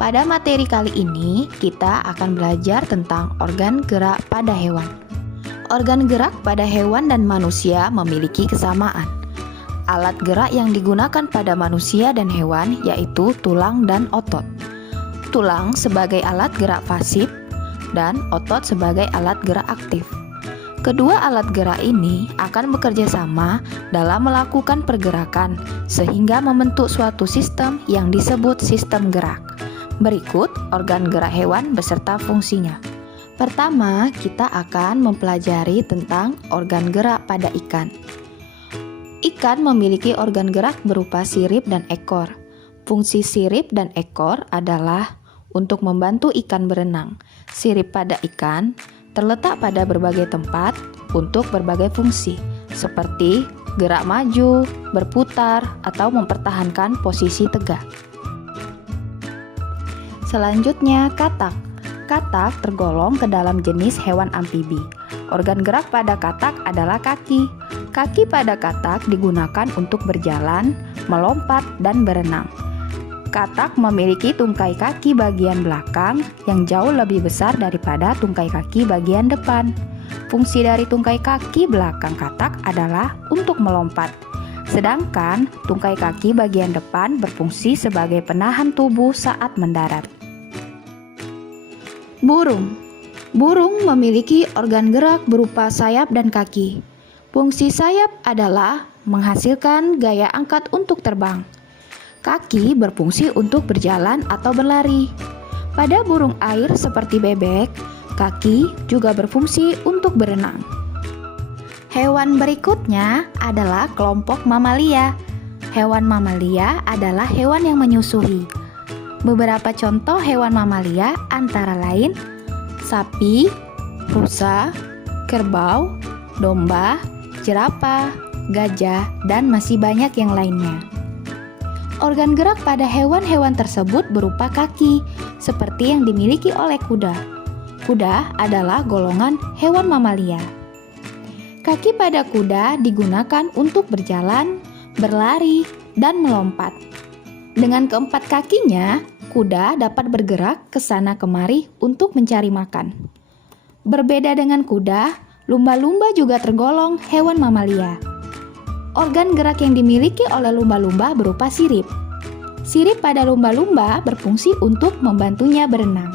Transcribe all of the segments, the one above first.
Pada materi kali ini, kita akan belajar tentang organ gerak pada hewan. Organ gerak pada hewan dan manusia memiliki kesamaan. Alat gerak yang digunakan pada manusia dan hewan yaitu tulang dan otot. Tulang sebagai alat gerak pasif dan otot sebagai alat gerak aktif. Kedua alat gerak ini akan bekerja sama dalam melakukan pergerakan sehingga membentuk suatu sistem yang disebut sistem gerak. Berikut organ gerak hewan beserta fungsinya. Pertama, kita akan mempelajari tentang organ gerak pada ikan. Ikan memiliki organ gerak berupa sirip dan ekor. Fungsi sirip dan ekor adalah untuk membantu ikan berenang. Sirip pada ikan terletak pada berbagai tempat untuk berbagai fungsi, seperti gerak maju, berputar, atau mempertahankan posisi tegak. Selanjutnya, katak. Katak tergolong ke dalam jenis hewan amfibi. Organ gerak pada katak adalah kaki. Kaki pada katak digunakan untuk berjalan, melompat, dan berenang. Katak memiliki tungkai kaki bagian belakang yang jauh lebih besar daripada tungkai kaki bagian depan. Fungsi dari tungkai kaki belakang katak adalah untuk melompat. Sedangkan tungkai kaki bagian depan berfungsi sebagai penahan tubuh saat mendarat. Burung. Burung memiliki organ gerak berupa sayap dan kaki. Fungsi sayap adalah menghasilkan gaya angkat untuk terbang. Kaki berfungsi untuk berjalan atau berlari. Pada burung air seperti bebek, kaki juga berfungsi untuk berenang. Hewan berikutnya adalah kelompok mamalia. Hewan mamalia adalah hewan yang menyusui. Beberapa contoh hewan mamalia antara lain sapi, rusa, kerbau, domba, jerapah, gajah, dan masih banyak yang lainnya. Organ gerak pada hewan-hewan tersebut berupa kaki, seperti yang dimiliki oleh kuda. Kuda adalah golongan hewan mamalia. Kaki pada kuda digunakan untuk berjalan, berlari, dan melompat. Dengan keempat kakinya, kuda dapat bergerak ke sana kemari untuk mencari makan. Berbeda dengan kuda, lumba-lumba juga tergolong hewan mamalia. Organ gerak yang dimiliki oleh lumba-lumba berupa sirip. Sirip pada lumba-lumba berfungsi untuk membantunya berenang.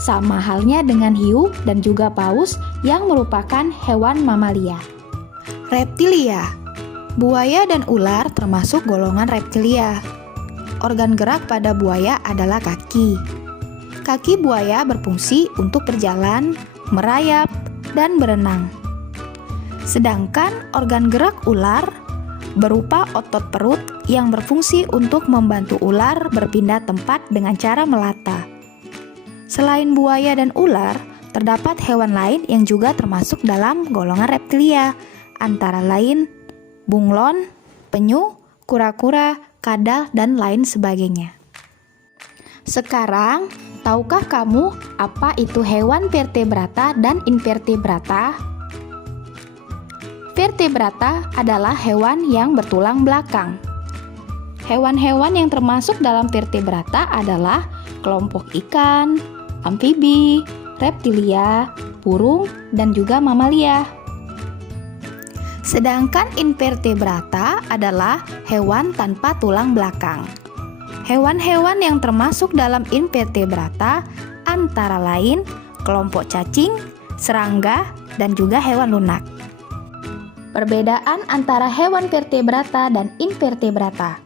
Sama halnya dengan hiu dan juga paus yang merupakan hewan mamalia. Reptilia. Buaya dan ular termasuk golongan reptilia. Organ gerak pada buaya adalah kaki. Kaki buaya berfungsi untuk berjalan, merayap, dan berenang. Sedangkan organ gerak ular berupa otot perut yang berfungsi untuk membantu ular berpindah tempat dengan cara melata. Selain buaya dan ular, terdapat hewan lain yang juga termasuk dalam golongan reptilia, antara lain bunglon, penyu, kura-kura, kadal, dan lain sebagainya. Sekarang, tahukah kamu apa itu hewan vertebrata dan invertebrata? Vertebrata adalah hewan yang bertulang belakang. Hewan-hewan yang termasuk dalam vertebrata adalah kelompok ikan, amfibi, reptilia, burung, dan juga mamalia. Sedangkan invertebrata adalah hewan tanpa tulang belakang. Hewan-hewan yang termasuk dalam invertebrata antara lain kelompok cacing, serangga, dan juga hewan lunak. Perbedaan antara hewan vertebrata dan invertebrata.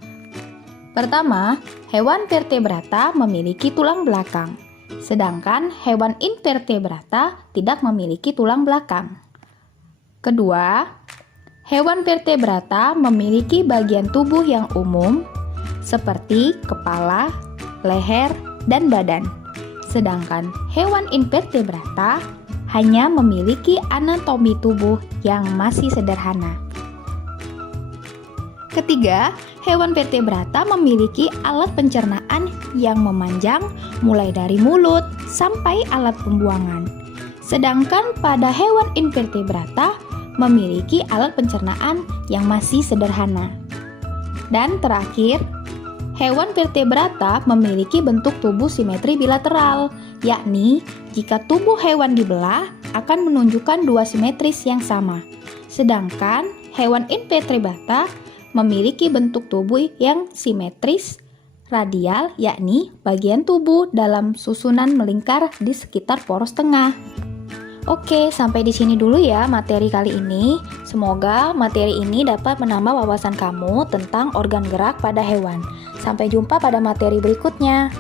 Pertama, hewan vertebrata memiliki tulang belakang, sedangkan hewan invertebrata tidak memiliki tulang belakang. Kedua, hewan vertebrata memiliki bagian tubuh yang umum seperti kepala, leher, dan badan. Sedangkan hewan invertebrata hanya memiliki anatomi tubuh yang masih sederhana. Ketiga, hewan vertebrata memiliki alat pencernaan yang memanjang mulai dari mulut sampai alat pembuangan. Sedangkan pada hewan invertebrata memiliki alat pencernaan yang masih sederhana. Dan terakhir, Hewan vertebrata memiliki bentuk tubuh simetri bilateral, yakni jika tubuh hewan dibelah akan menunjukkan dua simetris yang sama. Sedangkan hewan invertebrata memiliki bentuk tubuh yang simetris radial, yakni bagian tubuh dalam susunan melingkar di sekitar poros tengah. Oke, sampai di sini dulu ya materi kali ini. Semoga materi ini dapat menambah wawasan kamu tentang organ gerak pada hewan. Sampai jumpa pada materi berikutnya.